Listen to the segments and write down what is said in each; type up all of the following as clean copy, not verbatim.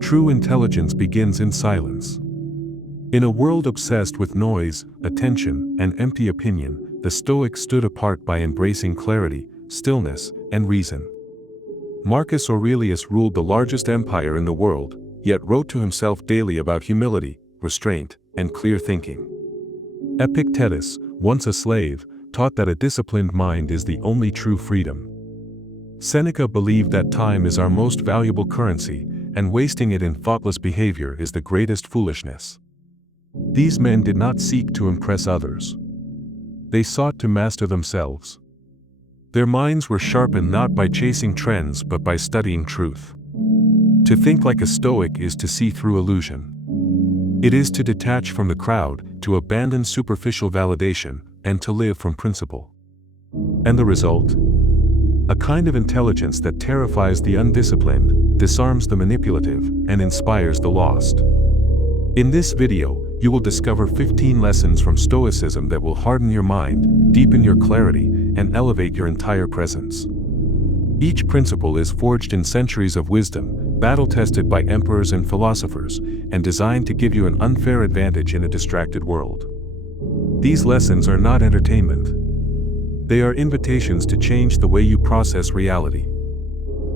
True intelligence begins in silence. In a world obsessed with noise, attention, and empty opinion, the Stoics stood apart by embracing clarity, stillness, and reason. Marcus Aurelius ruled the largest empire in the world, yet wrote to himself daily about humility, restraint, and clear thinking. Epictetus, once a slave, taught that a disciplined mind is the only true freedom. Seneca believed that time is our most valuable currency, and wasting it in thoughtless behavior is the greatest foolishness. These men did not seek to impress others. They sought to master themselves. Their minds were sharpened not by chasing trends but by studying truth. To think like a Stoic is to see through illusion. It is to detach from the crowd, to abandon superficial validation, and to live from principle. And the result? A kind of intelligence that terrifies the undisciplined, disarms the manipulative, and inspires the lost. In this video, you will discover 15 lessons from Stoicism that will harden your mind, deepen your clarity, and elevate your entire presence. Each principle is forged in centuries of wisdom, battle-tested by emperors and philosophers, and designed to give you an unfair advantage in a distracted world. These lessons are not entertainment. They are invitations to change the way you process reality.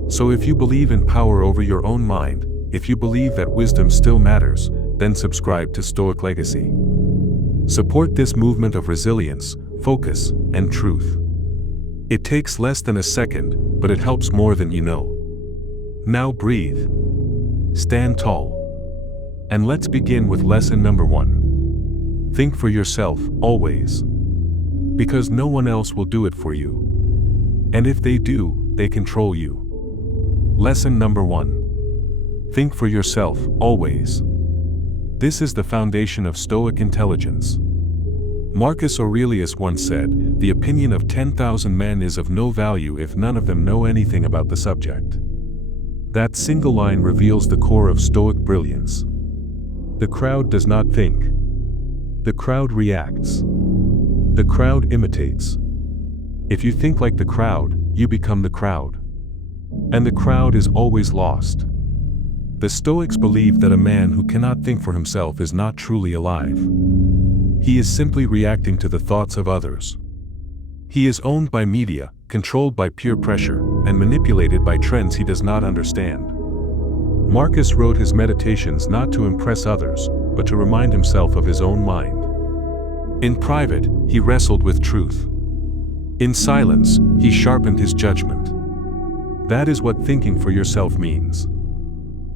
So if you believe in power over your own mind, if you believe that wisdom still matters, then subscribe to Stoic Legacy. Support this movement of resilience, focus, and truth. It takes less than a second, but it helps more than you know. Now breathe. Stand tall. And let's begin with lesson number 1. Think for yourself, always. Because no one else will do it for you. And if they do, they control you. Lesson number 1. Think for yourself, always. This is the foundation of Stoic intelligence. Marcus Aurelius once said, "The opinion of 10,000 men is of no value if none of them know anything about the subject." That single line reveals the core of Stoic brilliance. The crowd does not think. The crowd reacts. The crowd imitates. If you think like the crowd, you become the crowd. And the crowd is always lost. The Stoics believe that a man who cannot think for himself is not truly alive. He is simply reacting to the thoughts of others. He is owned by media, controlled by peer pressure, and manipulated by trends he does not understand. Marcus wrote his meditations not to impress others, but to remind himself of his own mind. In private, he wrestled with truth. In silence, he sharpened his judgment. That is what thinking for yourself means.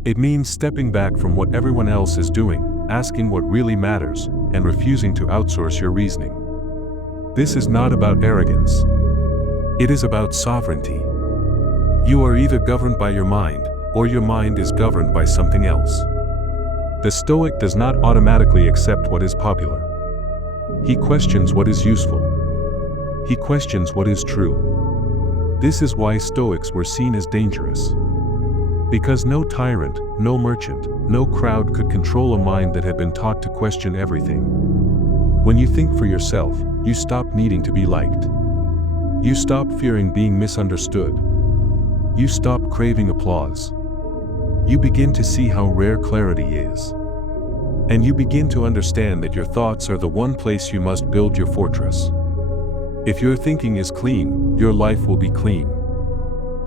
It means stepping back from what everyone else is doing, asking what really matters, and refusing to outsource your reasoning. This is not about arrogance. It is about sovereignty. You are either governed by your mind, or your mind is governed by something else. The Stoic does not automatically accept what is popular. He questions what is useful. He questions what is true. This is why Stoics were seen as dangerous. Because no tyrant, no merchant, no crowd could control a mind that had been taught to question everything. When you think for yourself, you stop needing to be liked. You stop fearing being misunderstood. You stop craving applause. You begin to see how rare clarity is. And you begin to understand that your thoughts are the one place you must build your fortress. If your thinking is clean, your life will be clean.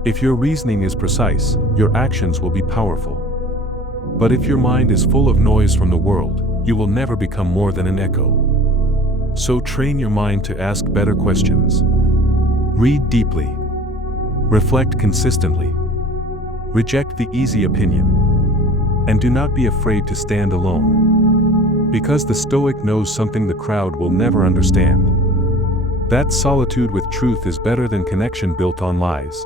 If your reasoning is precise, your actions will be powerful. But if your mind is full of noise from the world, you will never become more than an echo. So train your mind to ask better questions. Read deeply. Reflect consistently. Reject the easy opinion. And do not be afraid to stand alone. Because the Stoic knows something the crowd will never understand. That solitude with truth is better than connection built on lies.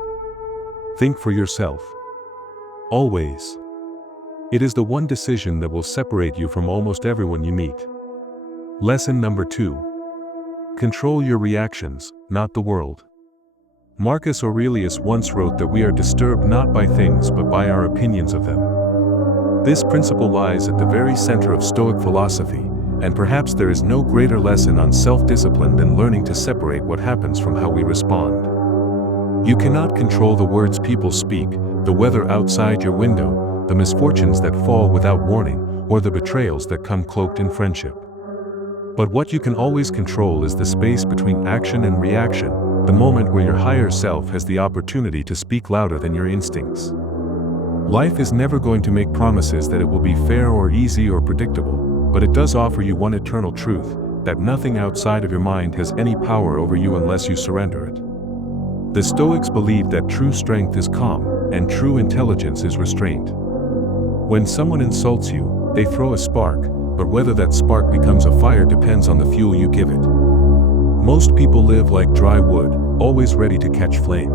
Think for yourself. Always. It is the one decision that will separate you from almost everyone you meet. Lesson number 2. Control your reactions, not the world. Marcus Aurelius once wrote that we are disturbed not by things but by our opinions of them. This principle lies at the very center of Stoic philosophy, and perhaps there is no greater lesson on self-discipline than learning to separate what happens from how we respond. You cannot control the words people speak, the weather outside your window, the misfortunes that fall without warning, or the betrayals that come cloaked in friendship. But what you can always control is the space between action and reaction, the moment where your higher self has the opportunity to speak louder than your instincts. Life is never going to make promises that it will be fair or easy or predictable, but it does offer you one eternal truth, that nothing outside of your mind has any power over you unless you surrender it. The Stoics believe that true strength is calm, and true intelligence is restraint. When someone insults you, they throw a spark, but whether that spark becomes a fire depends on the fuel you give it. Most people live like dry wood, always ready to catch flame.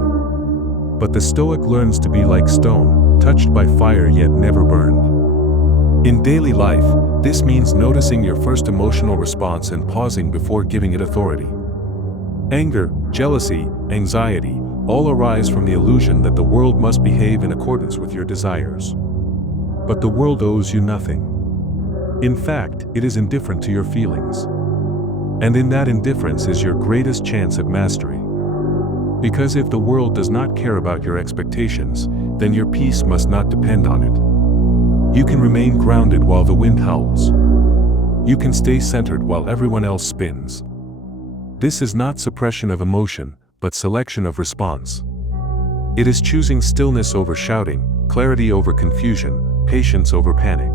But the Stoic learns to be like stone, touched by fire yet never burned. In daily life, this means noticing your first emotional response and pausing before giving it authority. Anger, jealousy, anxiety, all arise from the illusion that the world must behave in accordance with your desires. But the world owes you nothing. In fact, it is indifferent to your feelings. And in that indifference is your greatest chance at mastery. Because if the world does not care about your expectations, then your peace must not depend on it. You can remain grounded while the wind howls. You can stay centered while everyone else spins. This is not suppression of emotion, but selection of response. It is choosing stillness over shouting, clarity over confusion, patience over panic.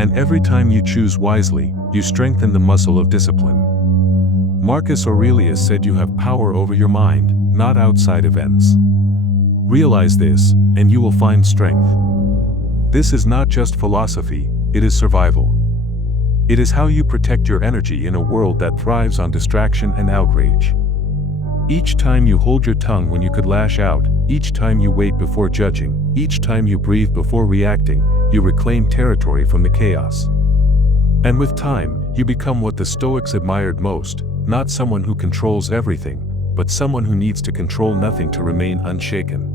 And every time you choose wisely, you strengthen the muscle of discipline. Marcus Aurelius said you have power over your mind, not outside events. Realize this, and you will find strength. This is not just philosophy, it is survival. It is how you protect your energy in a world that thrives on distraction and outrage. Each time you hold your tongue when you could lash out, each time you wait before judging, each time you breathe before reacting, you reclaim territory from the chaos. And with time, you become what the Stoics admired most, not someone who controls everything, but someone who needs to control nothing to remain unshaken.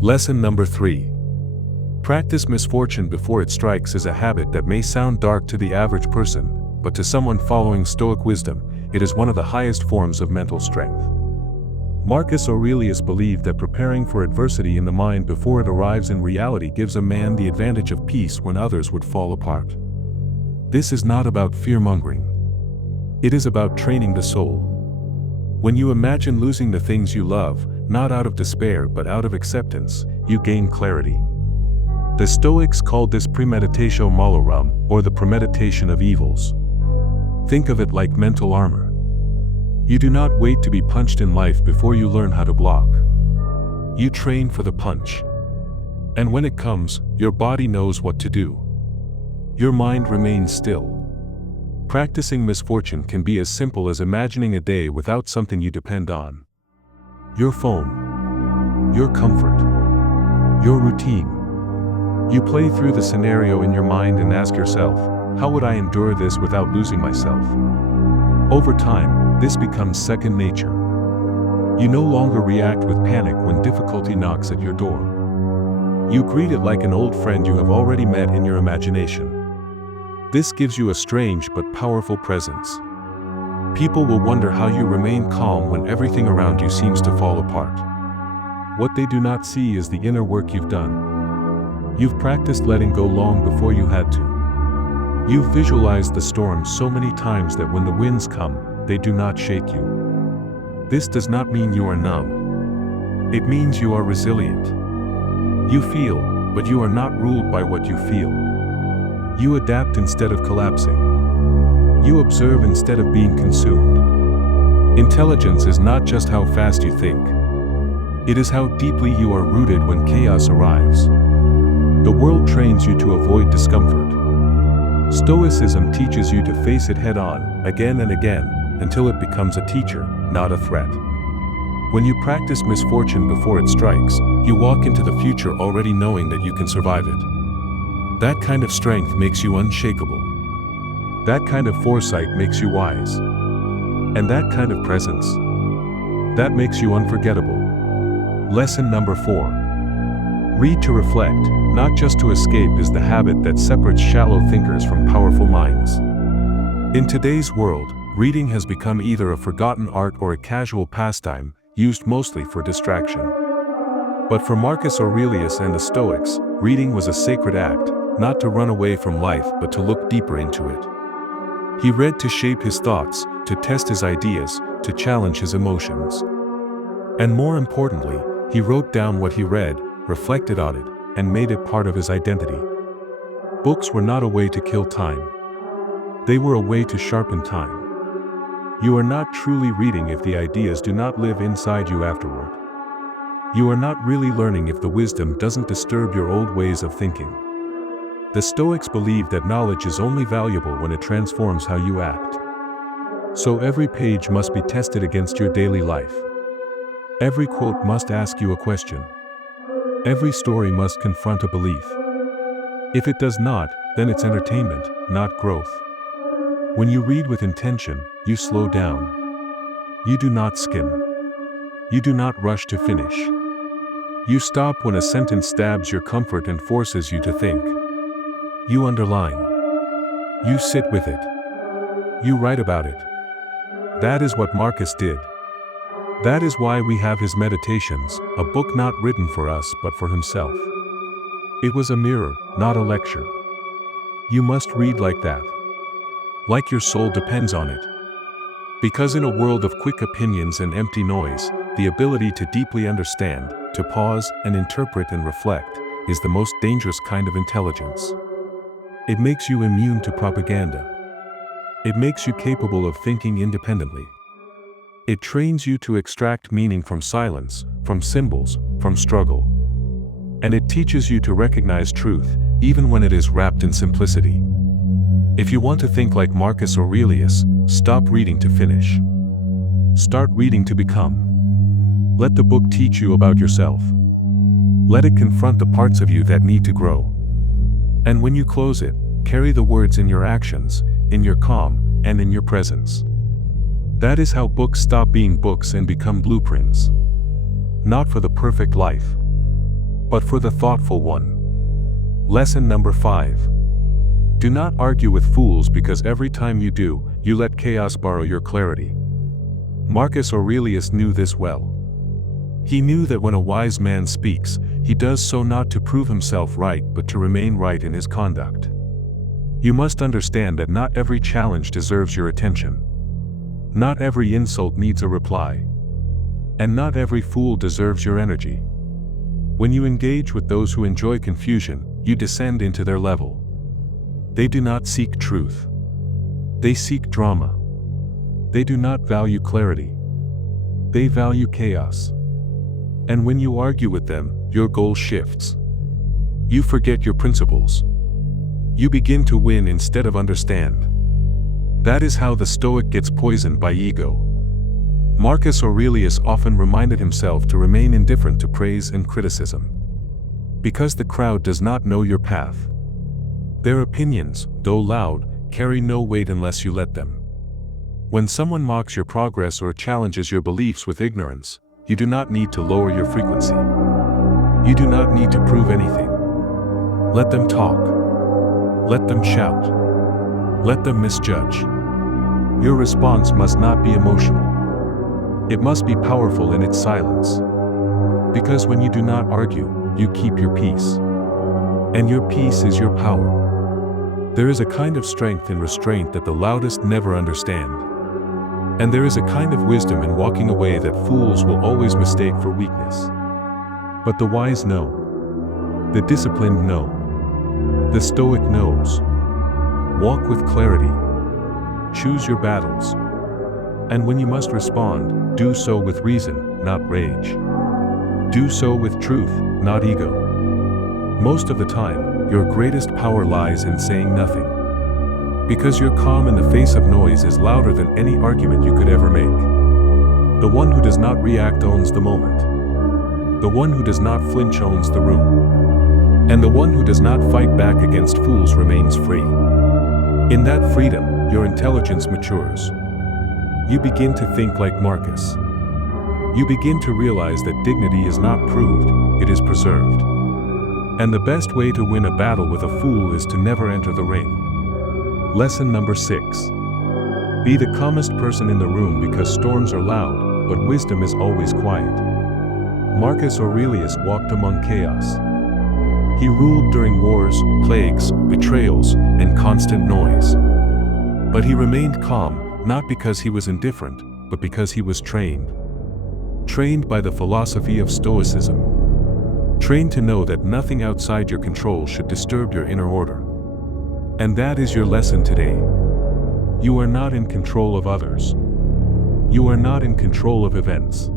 Lesson number 3. Practice misfortune before it strikes is a habit that may sound dark to the average person, but to someone following Stoic wisdom, it is one of the highest forms of mental strength. Marcus Aurelius believed that preparing for adversity in the mind before it arrives in reality gives a man the advantage of peace when others would fall apart. This is not about fear-mongering. It is about training the soul. When you imagine losing the things you love, not out of despair but out of acceptance, you gain clarity. The Stoics called this premeditatio malorum, or the premeditation of evils. Think of it like mental armor. You do not wait to be punched in life before you learn how to block. You train for the punch. And when it comes, your body knows what to do. Your mind remains still. Practicing misfortune can be as simple as imagining a day without something you depend on. Your phone. Your comfort. Your routine. You play through the scenario in your mind and ask yourself, how would I endure this without losing myself? Over time, this becomes second nature. You no longer react with panic when difficulty knocks at your door. You greet it like an old friend you have already met in your imagination. This gives you a strange but powerful presence. People will wonder how you remain calm when everything around you seems to fall apart. What they do not see is the inner work you've done. You've practiced letting go long before you had to. You've visualized the storm so many times that when the winds come, they do not shake you. This does not mean you are numb. It means you are resilient. You feel, but you are not ruled by what you feel. You adapt instead of collapsing. You observe instead of being consumed. Intelligence is not just how fast you think. It is how deeply you are rooted when chaos arrives. The world trains you to avoid discomfort. Stoicism teaches you to face it head-on, again and again, until it becomes a teacher, not a threat. When you practice misfortune before it strikes, you walk into the future already knowing that you can survive it. That kind of strength makes you unshakable. That kind of foresight makes you wise. And that kind of presence, that makes you unforgettable. Lesson number 4. Read to reflect, not just to escape, is the habit that separates shallow thinkers from powerful minds. In today's world, reading has become either a forgotten art or a casual pastime, used mostly for distraction. But for Marcus Aurelius and the Stoics, reading was a sacred act, not to run away from life but to look deeper into it. He read to shape his thoughts, to test his ideas, to challenge his emotions. And more importantly, he wrote down what he read, reflected on it, and made it part of his identity. Books were not a way to kill time. They were a way to sharpen time. You are not truly reading if the ideas do not live inside you afterward. You are not really learning if the wisdom doesn't disturb your old ways of thinking. The Stoics believed that knowledge is only valuable when it transforms how you act. So every page must be tested against your daily life. Every quote must ask you a question. Every story must confront a belief. If it does not, then it's entertainment, not growth. When you read with intention, you slow down. You do not skim. You do not rush to finish. You stop when a sentence stabs your comfort and forces you to think. You underline. You sit with it. You write about it. That is what Marcus did. That is why we have his Meditations, a book not written for us but for himself. It was a mirror, not a lecture. You must read like that. Like your soul depends on it. Because in a world of quick opinions and empty noise, the ability to deeply understand, to pause and interpret and reflect, is the most dangerous kind of intelligence. It makes you immune to propaganda. It makes you capable of thinking independently. It trains you to extract meaning from silence, from symbols, from struggle. And it teaches you to recognize truth, even when it is wrapped in simplicity. If you want to think like Marcus Aurelius, stop reading to finish. Start reading to become. Let the book teach you about yourself. Let it confront the parts of you that need to grow. And when you close it, carry the words in your actions, in your calm, and in your presence. That is how books stop being books and become blueprints. Not for the perfect life, but for the thoughtful one. Lesson number 5. Do not argue with fools because every time you do, you let chaos borrow your clarity. Marcus Aurelius knew this well. He knew that when a wise man speaks, he does so not to prove himself right but to remain right in his conduct. You must understand that not every challenge deserves your attention. Not every insult needs a reply. And not every fool deserves your energy. When you engage with those who enjoy confusion, you descend into their level. They do not seek truth. They seek drama. They do not value clarity. They value chaos. And when you argue with them, your goal shifts. You forget your principles. You begin to win instead of understand. That is how the Stoic gets poisoned by ego. Marcus Aurelius often reminded himself to remain indifferent to praise and criticism. Because the crowd does not know your path. Their opinions, though loud, carry no weight unless you let them. When someone mocks your progress or challenges your beliefs with ignorance, you do not need to lower your frequency. You do not need to prove anything. Let them talk. Let them shout. Let them misjudge. Your response must not be emotional. It must be powerful in its silence. Because when you do not argue, you keep your peace. And your peace is your power. There is a kind of strength in restraint that the loudest never understand. And there is a kind of wisdom in walking away that fools will always mistake for weakness. But the wise know. The disciplined know. The Stoic knows. Walk with clarity. Choose your battles. And when you must respond, do so with reason, not rage. Do so with truth, not ego. Most of the time, your greatest power lies in saying nothing. Because your calm in the face of noise is louder than any argument you could ever make. The one who does not react owns the moment. The one who does not flinch owns the room. And the one who does not fight back against fools remains free. In that freedom, your intelligence matures. You begin to think like Marcus. You begin to realize that dignity is not proved, it is preserved. And the best way to win a battle with a fool is to never enter the ring. Lesson number 6. Be the calmest person in the room because storms are loud, but wisdom is always quiet. Marcus Aurelius walked among chaos. He ruled during wars, plagues, betrayals, and constant noise. But he remained calm, not because he was indifferent, but because he was trained. Trained by the philosophy of Stoicism. Trained to know that nothing outside your control should disturb your inner order. And that is your lesson today. You are not in control of others. You are not in control of events.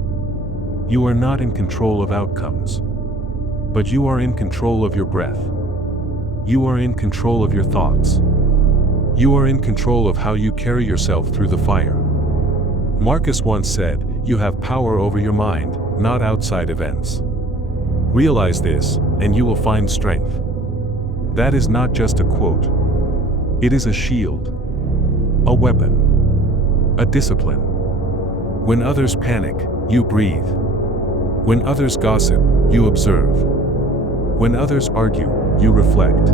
You are not in control of outcomes. But you are in control of your breath. You are in control of your thoughts. You are in control of how you carry yourself through the fire. Marcus once said, "You have power over your mind, not outside events." Realize this, and you will find strength. That is not just a quote. It is a shield. A weapon. A discipline. When others panic, you breathe. When others gossip, you observe. When others argue, you reflect.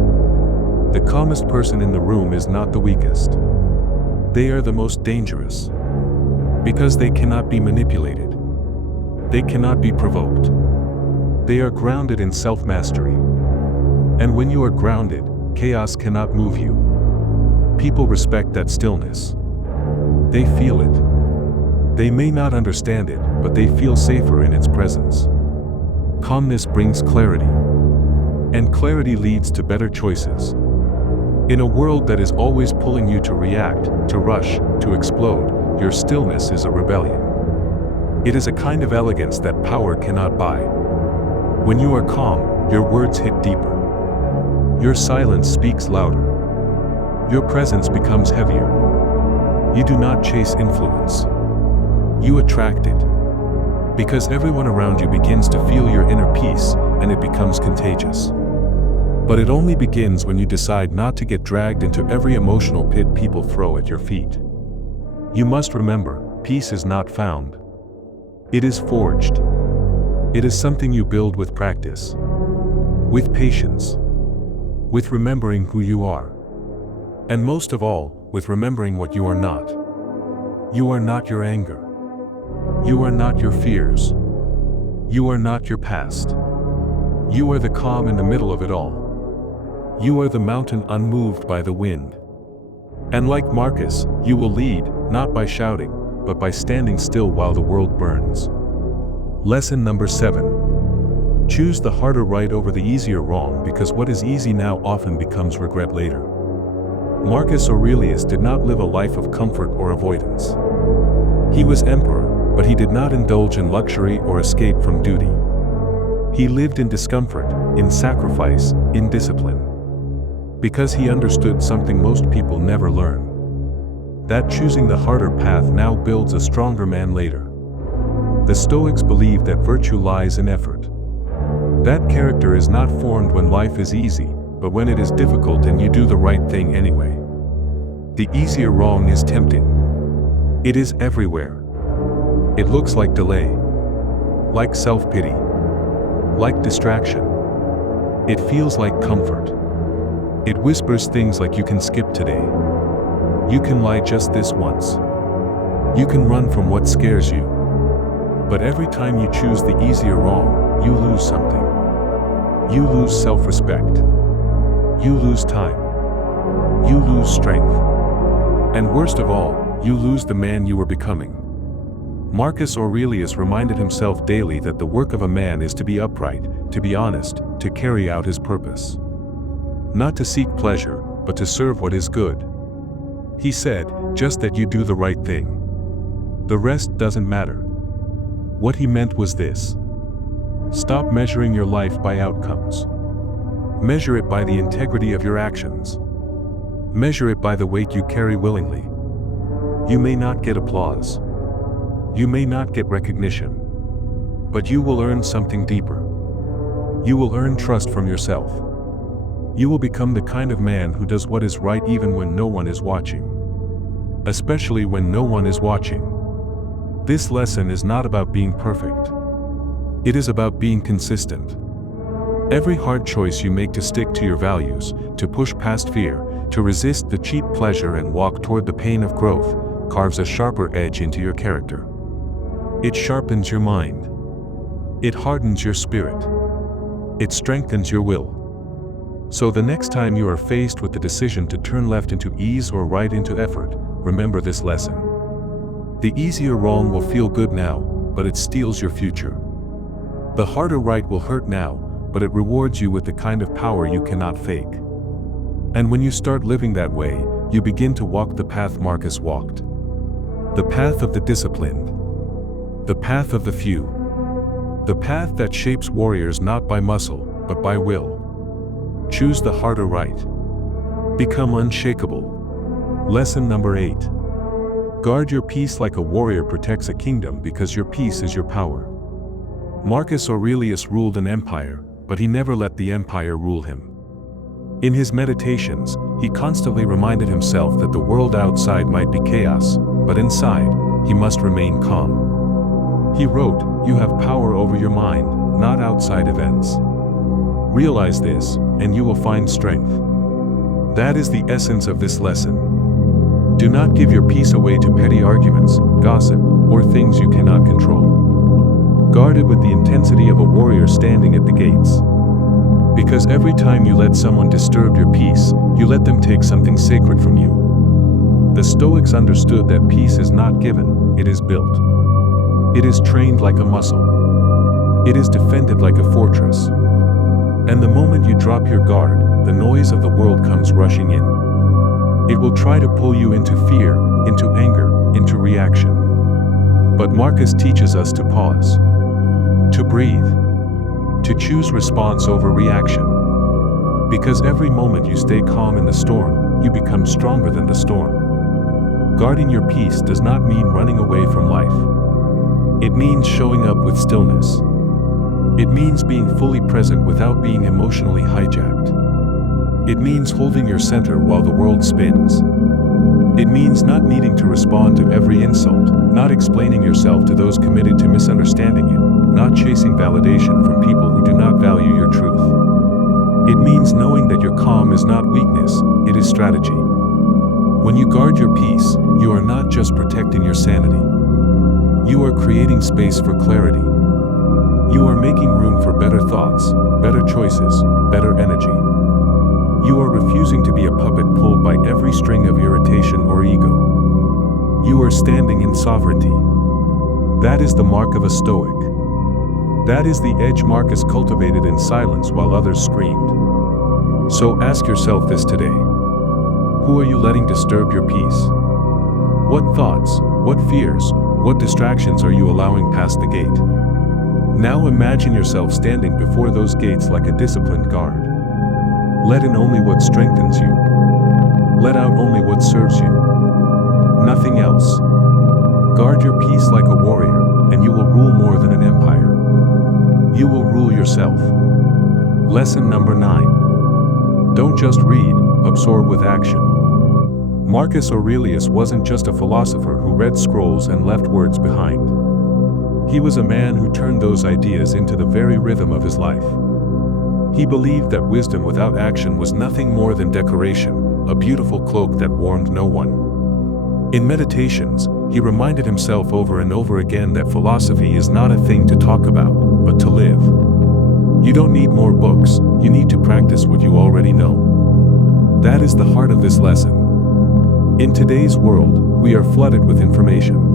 The calmest person in the room is not the weakest. They are the most dangerous. Because they cannot be manipulated. They cannot be provoked. They are grounded in self-mastery. And when you are grounded, chaos cannot move you. People respect that stillness. They feel it. They may not understand it, but they feel safer in its presence. Calmness brings clarity. And clarity leads to better choices. In a world that is always pulling you to react, to rush, to explode, your stillness is a rebellion. It is a kind of elegance that power cannot buy. When you are calm, your words hit deeper. Your silence speaks louder. Your presence becomes heavier. You do not chase influence. You attract it. Because everyone around you begins to feel your inner peace, and it becomes contagious. But it only begins when you decide not to get dragged into every emotional pit people throw at your feet. You must remember, peace is not found. It is forged. It is something you build with practice. With patience. With remembering who you are. And most of all, with remembering what you are not. You are not your anger. You are not your fears. You are not your past. You are the calm in the middle of it all. You are the mountain unmoved by the wind. And like Marcus, you will lead, not by shouting, but by standing still while the world burns. Lesson number 7. Choose the harder right over the easier wrong, because what is easy now often becomes regret later. Marcus Aurelius did not live a life of comfort or avoidance. He was emperor, but he did not indulge in luxury or escape from duty. He lived in discomfort, in sacrifice, in discipline. Because he understood something most people never learn. That choosing the harder path now builds a stronger man later. The Stoics believe that virtue lies in effort. That character is not formed when life is easy, but when it is difficult and you do the right thing anyway. The easier wrong is tempting. It is everywhere. It looks like delay. Like self-pity. Like distraction. It feels like comfort. It whispers things like you can skip today. You can lie just this once. You can run from what scares you. But every time you choose the easier wrong, you lose something. You lose self-respect. You lose time. You lose strength. And worst of all, you lose the man you were becoming. Marcus Aurelius reminded himself daily that the work of a man is to be upright, to be honest, to carry out his purpose. Not to seek pleasure, but to serve what is good. He said, just that you do the right thing. The rest doesn't matter. What he meant was this. Stop measuring your life by outcomes. Measure it by the integrity of your actions. Measure it by the weight you carry willingly. You may not get applause. You may not get recognition. But you will earn something deeper. You will earn trust from yourself. You will become the kind of man who does what is right even when no one is watching. Especially when no one is watching. This lesson is not about being perfect. It is about being consistent. Every hard choice you make to stick to your values, to push past fear, to resist the cheap pleasure and walk toward the pain of growth, carves a sharper edge into your character. It sharpens your mind. It hardens your spirit. It strengthens your will. So the next time you are faced with the decision to turn left into ease or right into effort, remember this lesson. The easier wrong will feel good now, but it steals your future. The harder right will hurt now, but it rewards you with the kind of power you cannot fake. And when you start living that way, you begin to walk the path Marcus walked. The path of the disciplined. The path of the few. The path that shapes warriors not by muscle, but by will. Choose the harder right. Become unshakable. Lesson number 8. Guard your peace like a warrior protects a kingdom, because your peace is your power. Marcus Aurelius ruled an empire, but he never let the empire rule him. In his meditations, he constantly reminded himself that the world outside might be chaos, but inside, he must remain calm. He wrote, "You have power over your mind, not outside events. Realize this, and you will find strength." That is the essence of this lesson. Do not give your peace away to petty arguments, gossip, or things you cannot control. Guard it with the intensity of a warrior standing at the gates. Because every time you let someone disturb your peace, you let them take something sacred from you. The Stoics understood that peace is not given, it is built. It is trained like a muscle. It is defended like a fortress. And the moment you drop your guard, the noise of the world comes rushing in. It will try to pull you into fear, into anger, into reaction. But Marcus teaches us to pause, to breathe, to choose response over reaction. Because every moment you stay calm in the storm, you become stronger than the storm. Guarding your peace does not mean running away from life. It means showing up with stillness. It means being fully present without being emotionally hijacked. It means holding your center while the world spins. It means not needing to respond to every insult, not explaining yourself to those committed to misunderstanding you, not chasing validation from people who do not value your truth. It means knowing that your calm is not weakness, it is strategy. When you guard your peace, you are not just protecting your sanity. You are creating space for clarity. You are making room for better thoughts, better choices, better energy. You are refusing to be a puppet pulled by every string of irritation or ego. You are standing in sovereignty. That is the mark of a Stoic. That is the edge Marcus cultivated in silence while others screamed. So ask yourself this today. Who are you letting disturb your peace? What thoughts, what fears, what distractions are you allowing past the gate? Now imagine yourself standing before those gates like a disciplined guard. Let in only what strengthens you. Let out only what serves you. Nothing else. Guard your peace like a warrior, and you will rule more than an empire. You will rule yourself. Lesson number 9. Don't just read, absorb with action. Marcus Aurelius wasn't just a philosopher who read scrolls and left words behind. He was a man who turned those ideas into the very rhythm of his life. He believed that wisdom without action was nothing more than decoration, a beautiful cloak that warmed no one. In meditations, he reminded himself over and over again that philosophy is not a thing to talk about, but to live. You don't need more books, you need to practice what you already know. That is the heart of this lesson. In today's world, we are flooded with information.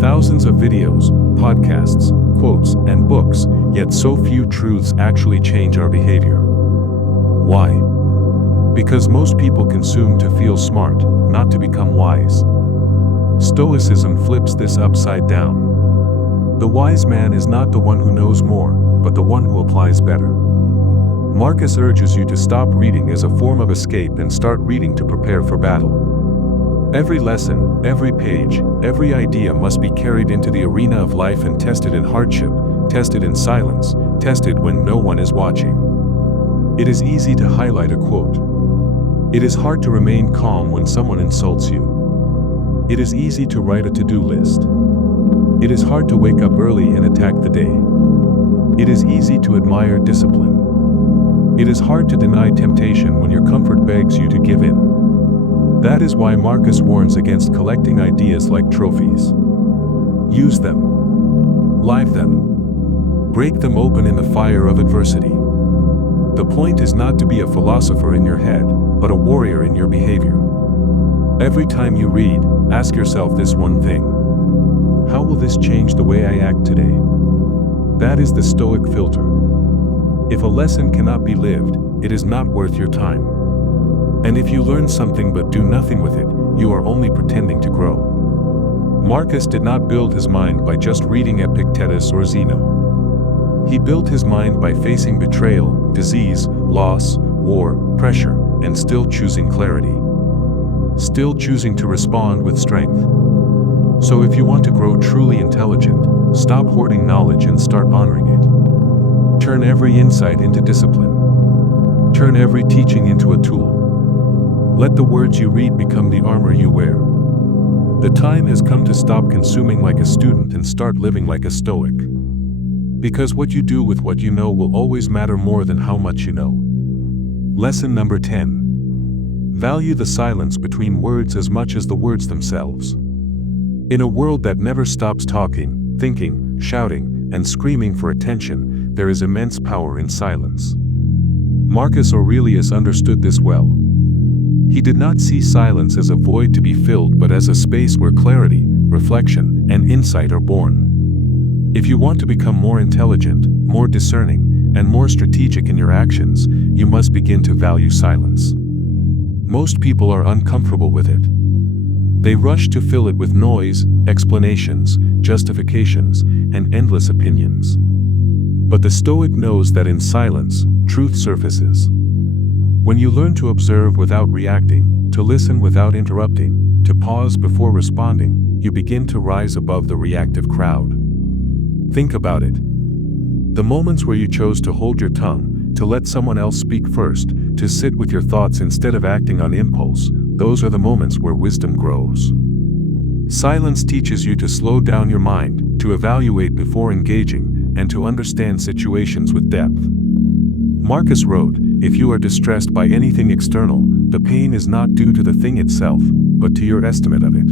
Thousands of videos, podcasts, quotes, and books, yet so few truths actually change our behavior. Why? Because most people consume to feel smart, not to become wise. Stoicism flips this upside down. The wise man is not the one who knows more, but the one who applies better. Marcus urges you to stop reading as a form of escape and start reading to prepare for battle. Every lesson, every page, every idea must be carried into the arena of life and tested in hardship, tested in silence, tested when no one is watching. It is easy to highlight a quote. It is hard to remain calm when someone insults you. It is easy to write a to-do list. It is hard to wake up early and attack the day. It is easy to admire discipline. It is hard to deny temptation when your comfort begs you to give in. That is why Marcus warns against collecting ideas like trophies. Use them. Live them. break them open in the fire of adversity. The point is not to be a philosopher in your head, but a warrior in your behavior. Every time you read, ask yourself this one thing: how will this change the way I act today? That is the Stoic filter. If a lesson cannot be lived, it is not worth your time. And if you learn something but do nothing with it, you are only pretending to grow. Marcus did not build his mind by just reading Epictetus or Zeno. He built his mind by facing betrayal, disease, loss, war, pressure, and still choosing clarity. Still choosing to respond with strength. So if you want to grow truly intelligent, stop hoarding knowledge and start honoring it. Turn every insight into discipline. Turn every teaching into a tool. Let the words you read become the armor you wear. The time has come to stop consuming like a student and start living like a Stoic. Because what you do with what you know will always matter more than how much you know. Lesson number 10. Value the silence between words as much as the words themselves. In a world that never stops talking, thinking, shouting, and screaming for attention, there is immense power in silence. Marcus Aurelius understood this well. He did not see silence as a void to be filled but as a space where clarity, reflection, and insight are born. If you want to become more intelligent, more discerning, and more strategic in your actions, you must begin to value silence. Most people are uncomfortable with it. They rush to fill it with noise, explanations, justifications, and endless opinions. But the Stoic knows that in silence, truth surfaces. When you learn to observe without reacting, to listen without interrupting, to pause before responding, you begin to rise above the reactive crowd. Think about it. The moments where you chose to hold your tongue, to let someone else speak first, to sit with your thoughts instead of acting on impulse, those are the moments where wisdom grows. Silence teaches you to slow down your mind, to evaluate before engaging, and to understand situations with depth. Marcus wrote, "If you are distressed by anything external, the pain is not due to the thing itself, but to your estimate of it."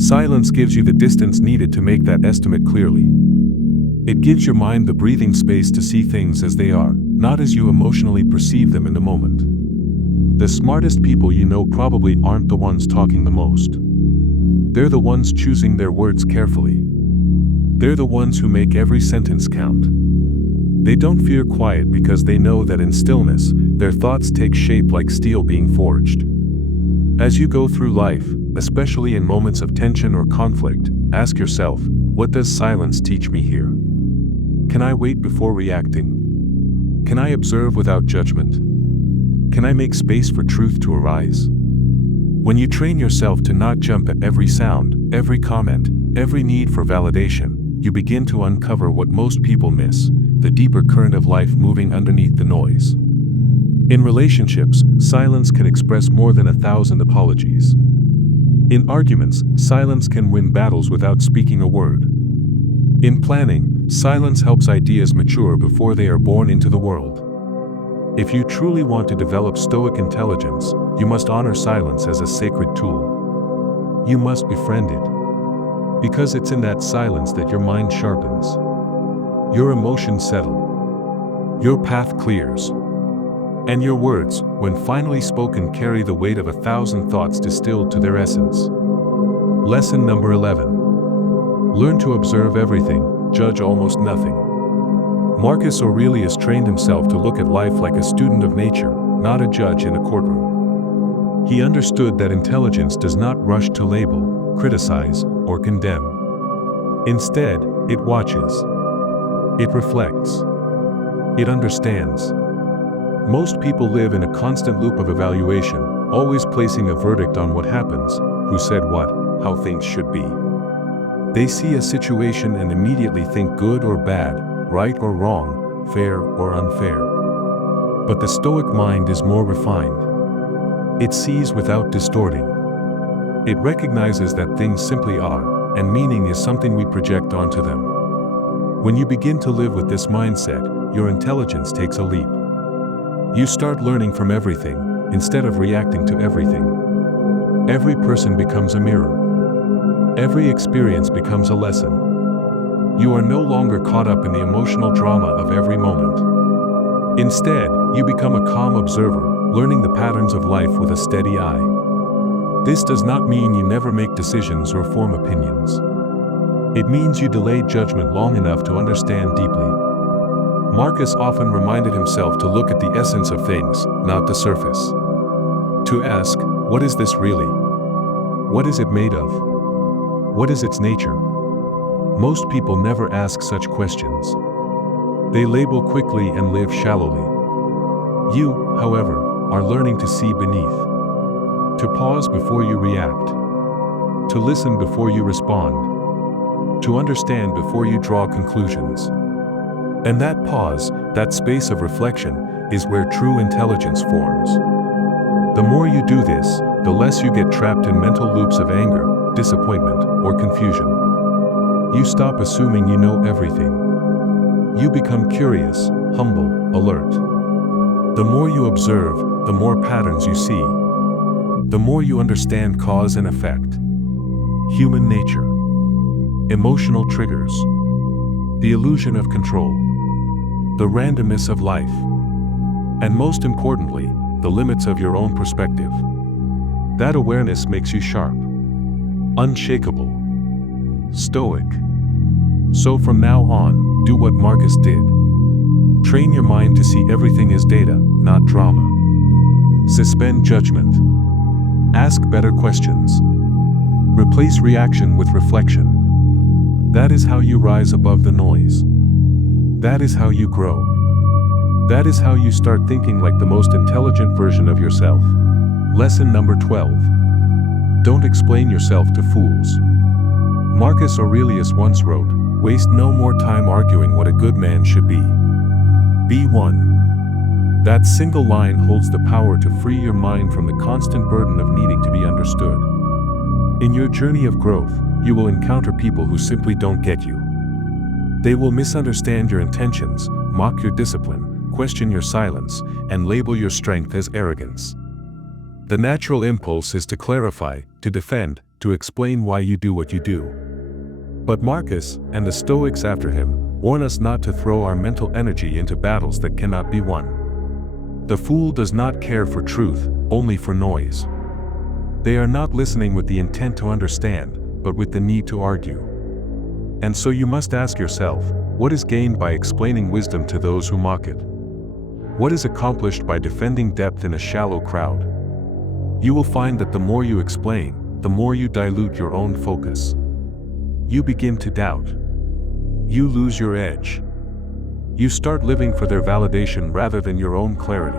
Silence gives you the distance needed to make that estimate clearly. It gives your mind the breathing space to see things as they are, not as you emotionally perceive them in the moment. The smartest people you know probably aren't the ones talking the most. They're the ones choosing their words carefully. They're the ones who make every sentence count. They don't fear quiet because they know that in stillness, their thoughts take shape like steel being forged. As you go through life, especially in moments of tension or conflict, ask yourself, what does silence teach me here? Can I wait before reacting? Can I observe without judgment? Can I make space for truth to arise? When you train yourself to not jump at every sound, every comment, every need for validation, you begin to uncover what most people miss, the deeper current of life moving underneath the noise. In relationships, silence can express more than 1,000 apologies. In arguments, silence can win battles without speaking a word. In planning, silence helps ideas mature before they are born into the world. If you truly want to develop Stoic intelligence, you must honor silence as a sacred tool. You must befriend it. Because it's in that silence that your mind sharpens. Your emotions settle. Your path clears. And your words, when finally spoken, carry the weight of 1,000 thoughts distilled to their essence. Lesson number 11. Learn to observe everything, judge almost nothing. Marcus Aurelius trained himself to look at life like a student of nature, not a judge in a courtroom. He understood that intelligence does not rush to label, criticize, or condemn. Instead, it watches. It reflects. It understands. Most people live in a constant loop of evaluation, always placing a verdict on what happens, who said what, how things should be. They see a situation and immediately think good or bad, right or wrong, fair or unfair. But the Stoic mind is more refined. It sees without distorting. It recognizes that things simply are, and meaning is something we project onto them. When you begin to live with this mindset, your intelligence takes a leap. You start learning from everything, instead of reacting to everything. Every person becomes a mirror. Every experience becomes a lesson. You are no longer caught up in the emotional drama of every moment. Instead, you become a calm observer, learning the patterns of life with a steady eye. This does not mean you never make decisions or form opinions. It means you delay judgment long enough to understand deeply. Marcus often reminded himself to look at the essence of things, not the surface. To ask, what is this really? What is it made of? What is its nature? Most people never ask such questions. They label quickly and live shallowly. You, however, are learning to see beneath. To pause before you react. To listen before you respond. To understand before you draw conclusions. And that pause, that space of reflection, is where true intelligence forms. The more you do this, the less you get trapped in mental loops of anger, disappointment, or confusion. You stop assuming you know everything. You become curious, humble, alert. The more you observe, the more patterns you see. The more you understand cause and effect. Human nature. Emotional triggers. The illusion of control. The randomness of life. And most importantly, the limits of your own perspective. That awareness makes you sharp. Unshakable. Stoic. So from now on, do what Marcus did. Train your mind to see everything as data, not drama. Suspend judgment. Ask better questions. Replace reaction with reflection. That is how you rise above the noise. That is how you grow. That is how you start thinking like the most intelligent version of yourself. Lesson number 12. Don't explain yourself to fools. Marcus Aurelius once wrote, "Waste no more time arguing what a good man should be. Be one." That single line holds the power to free your mind from the constant burden of needing to be understood. In your journey of growth, you will encounter people who simply don't get you. They will misunderstand your intentions, mock your discipline, question your silence, and label your strength as arrogance. The natural impulse is to clarify, to defend, to explain why you do what you do. But Marcus, and the Stoics after him, warn us not to throw our mental energy into battles that cannot be won. The fool does not care for truth, only for noise. They are not listening with the intent to understand, but with the need to argue. And so you must ask yourself, what is gained by explaining wisdom to those who mock it? What is accomplished by defending depth in a shallow crowd? You will find that the more you explain, the more you dilute your own focus. You begin to doubt. You lose your edge. You start living for their validation rather than your own clarity.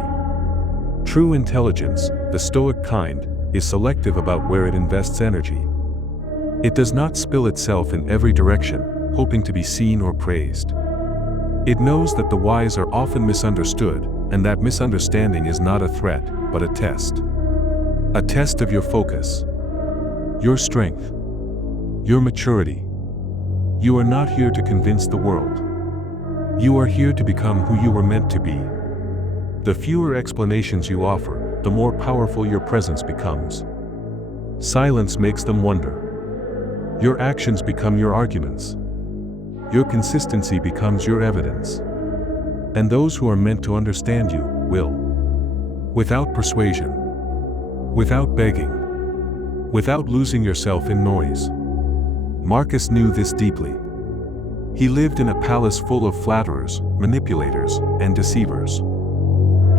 True intelligence, the Stoic kind, is selective about where it invests energy. It does not spill itself in every direction, hoping to be seen or praised. It knows that the wise are often misunderstood, and that misunderstanding is not a threat, but a test. A test of your focus, your strength, your maturity. You are not here to convince the world. You are here to become who you were meant to be. The fewer explanations you offer, the more powerful your presence becomes. Silence makes them wonder. Your actions become your arguments. Your consistency becomes your evidence. And those who are meant to understand you, will. Without persuasion. Without begging. Without losing yourself in noise. Marcus knew this deeply. He lived in a palace full of flatterers, manipulators, and deceivers.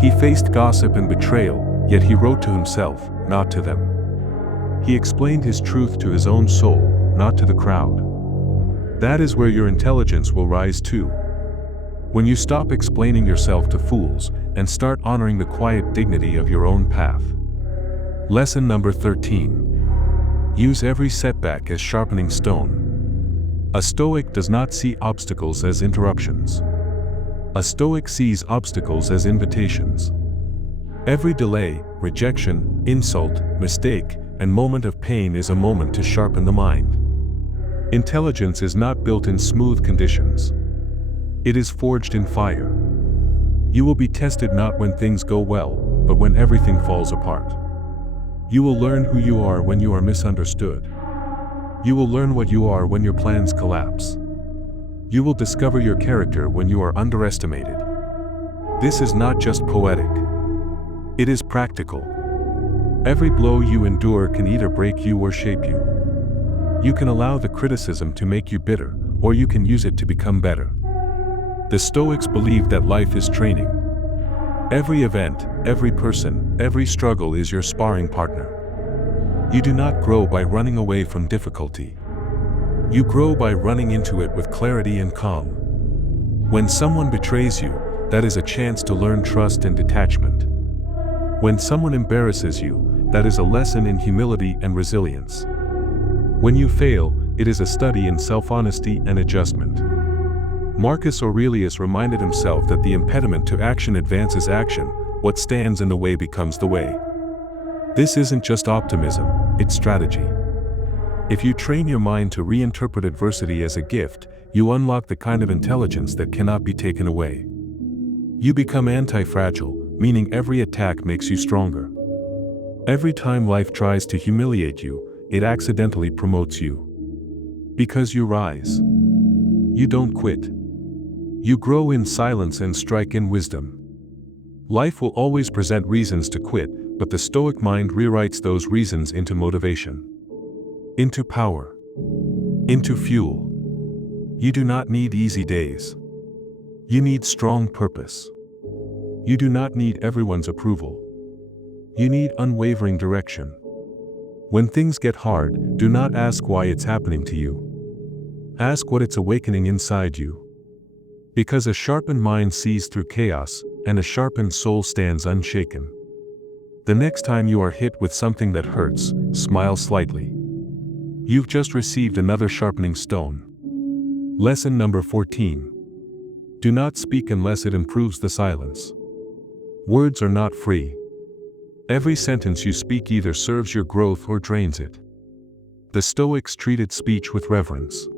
He faced gossip and betrayal, yet he wrote to himself, not to them. He explained his truth to his own soul, not to the crowd. That is where your intelligence will rise too. When you stop explaining yourself to fools and start honoring the quiet dignity of your own path. Lesson number 13. Use every setback as sharpening stone. A Stoic does not see obstacles as interruptions. A Stoic sees obstacles as invitations. Every delay, rejection, insult, mistake, and moment of pain is a moment to sharpen the mind. Intelligence is not built in smooth conditions. It is forged in fire. You will be tested not when things go well, but when everything falls apart. You will learn who you are when you are misunderstood. You will learn what you are when your plans collapse. You will discover your character when you are underestimated. This is not just poetic. It is practical. Every blow you endure can either break you or shape you. You can allow the criticism to make you bitter, or you can use it to become better. The Stoics believed that life is training. Every event, every person, every struggle is your sparring partner. You do not grow by running away from difficulty. You grow by running into it with clarity and calm. When someone betrays you, that is a chance to learn trust and detachment. When someone embarrasses you, that is a lesson in humility and resilience. When you fail, it is a study in self-honesty and adjustment. Marcus Aurelius reminded himself that the impediment to action advances action, what stands in the way becomes the way. This isn't just optimism, it's strategy. If you train your mind to reinterpret adversity as a gift, you unlock the kind of intelligence that cannot be taken away. You become anti-fragile, meaning every attack makes you stronger. Every time life tries to humiliate you, it accidentally promotes you. Because you rise. You don't quit. You grow in silence and strike in wisdom. Life will always present reasons to quit, but the Stoic mind rewrites those reasons into motivation. Into power. Into fuel. You do not need easy days. You need strong purpose. You do not need everyone's approval. You need unwavering direction. When things get hard, do not ask why it's happening to you. Ask what it's awakening inside you. Because a sharpened mind sees through chaos, and a sharpened soul stands unshaken. The next time you are hit with something that hurts, smile slightly. You've just received another sharpening stone. Lesson number 14. Do not speak unless it improves the silence. Words are not free. Every sentence you speak either serves your growth or drains it. The Stoics treated speech with reverence.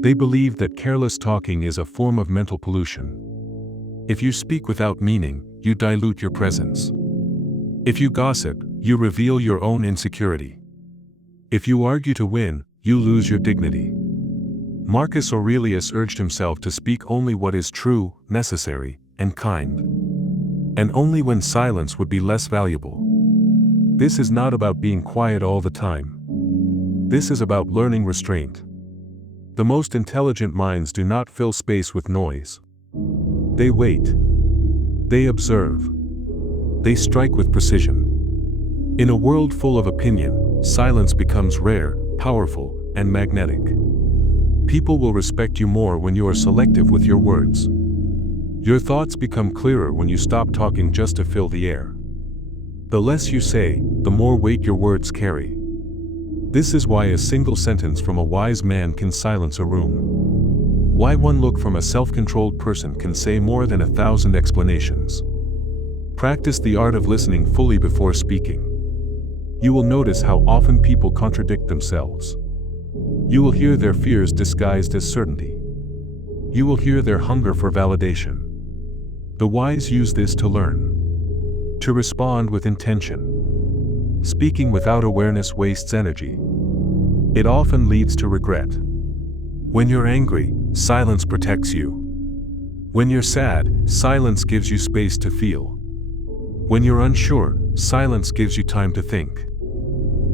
They believed that careless talking is a form of mental pollution. If you speak without meaning, you dilute your presence. If you gossip, you reveal your own insecurity. If you argue to win, you lose your dignity. Marcus Aurelius urged himself to speak only what is true, necessary, and kind. And only when silence would be less valuable. This is not about being quiet all the time. This is about learning restraint. The most intelligent minds do not fill space with noise. They wait. They observe. They strike with precision. In a world full of opinion, silence becomes rare, powerful, and magnetic. People will respect you more when you are selective with your words. Your thoughts become clearer when you stop talking just to fill the air. The less you say, the more weight your words carry. This is why a single sentence from a wise man can silence a room. Why one look from a self-controlled person can say more than 1,000 explanations. Practice the art of listening fully before speaking. You will notice how often people contradict themselves. You will hear their fears disguised as certainty. You will hear their hunger for validation. The wise use this to learn. To respond with intention. Speaking without awareness wastes energy. It often leads to regret. When you're angry, silence protects you. When you're sad, silence gives you space to feel. When you're unsure, silence gives you time to think.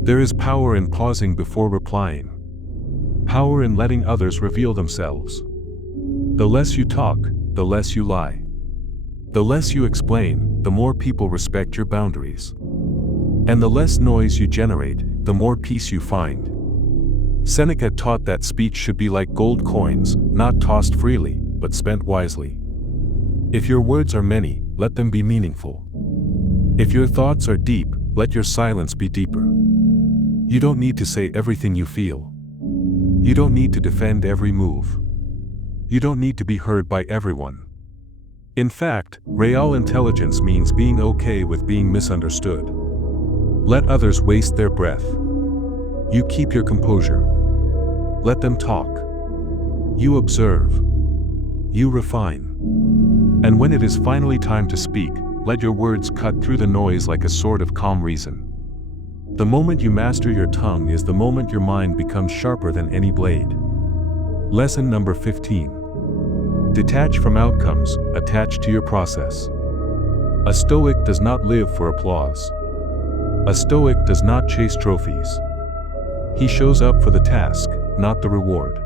There is power in pausing before replying. Power in letting others reveal themselves. The less you talk, the less you lie. The less you explain, the more people respect your boundaries. And the less noise you generate, the more peace you find. Seneca taught that speech should be like gold coins, not tossed freely, but spent wisely. If your words are many, let them be meaningful. If your thoughts are deep, let your silence be deeper. You don't need to say everything you feel. You don't need to defend every move. You don't need to be heard by everyone. In fact, real intelligence means being okay with being misunderstood. Let others waste their breath. You keep your composure. Let them talk. You observe. You refine. And when it is finally time to speak, let your words cut through the noise like a sword of calm reason. The moment you master your tongue is the moment your mind becomes sharper than any blade. Lesson number 15. Detach from outcomes, attach to your process. A Stoic does not live for applause. A Stoic does not chase trophies. He shows up for the task, not the reward.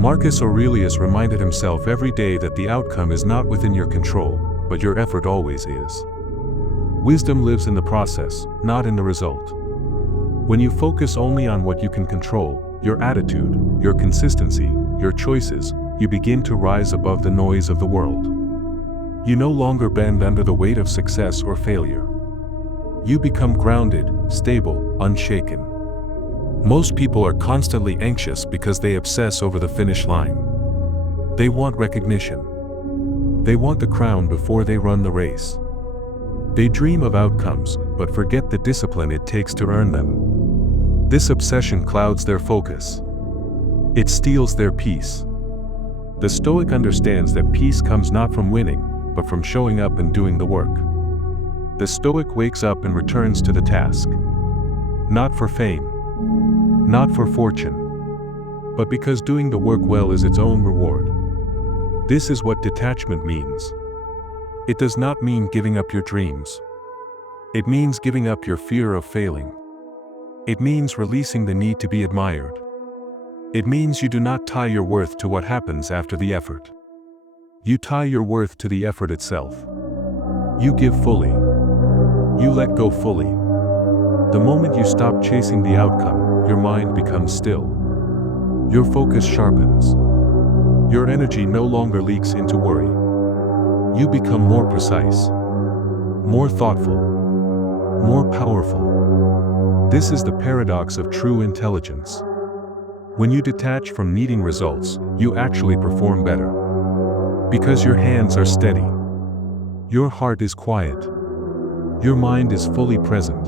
Marcus Aurelius reminded himself every day that the outcome is not within your control, but your effort always is. Wisdom lives in the process, not in the result. When you focus only on what you can control, your attitude, your consistency, your choices, you begin to rise above the noise of the world. You no longer bend under the weight of success or failure. You become grounded, stable, unshaken. Most people are constantly anxious because they obsess over the finish line. They want recognition. They want the crown before they run the race. They dream of outcomes, but forget the discipline it takes to earn them. This obsession clouds their focus. It steals their peace. The Stoic understands that peace comes not from winning, but from showing up and doing the work. The Stoic wakes up and returns to the task. Not for fame. Not for fortune. But because doing the work well is its own reward. This is what detachment means. It does not mean giving up your dreams. It means giving up your fear of failing. It means releasing the need to be admired. It means you do not tie your worth to what happens after the effort. You tie your worth to the effort itself. You give fully. You let go fully. The moment you stop chasing the outcome, your mind becomes still. Your focus sharpens. Your energy no longer leaks into worry. You become more precise, more thoughtful, more powerful. This is the paradox of true intelligence. When you detach from needing results, you actually perform better. Because your hands are steady. Your heart is quiet. Your mind is fully present.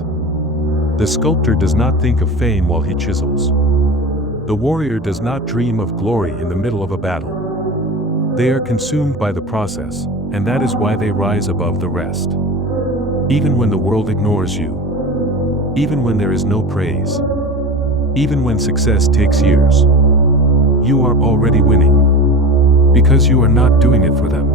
The sculptor does not think of fame while he chisels. The warrior does not dream of glory in the middle of a battle. They are consumed by the process, and that is why they rise above the rest. Even when the world ignores you. Even when there is no praise. Even when success takes years. You are already winning. Because you are not doing it for them.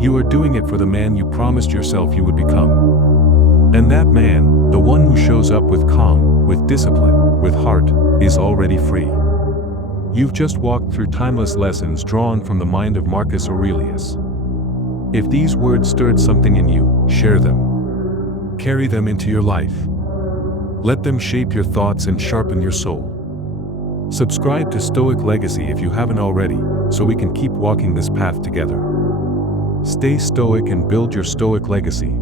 You are doing it for the man you promised yourself you would become. And that man, the one who shows up with calm, with discipline, with heart, is already free. You've just walked through timeless lessons drawn from the mind of Marcus Aurelius. If these words stirred something in you, share them. Carry them into your life. Let them shape your thoughts and sharpen your soul. Subscribe to Stoic Legacy if you haven't already, so we can keep walking this path together. Stay stoic and build your Stoic legacy.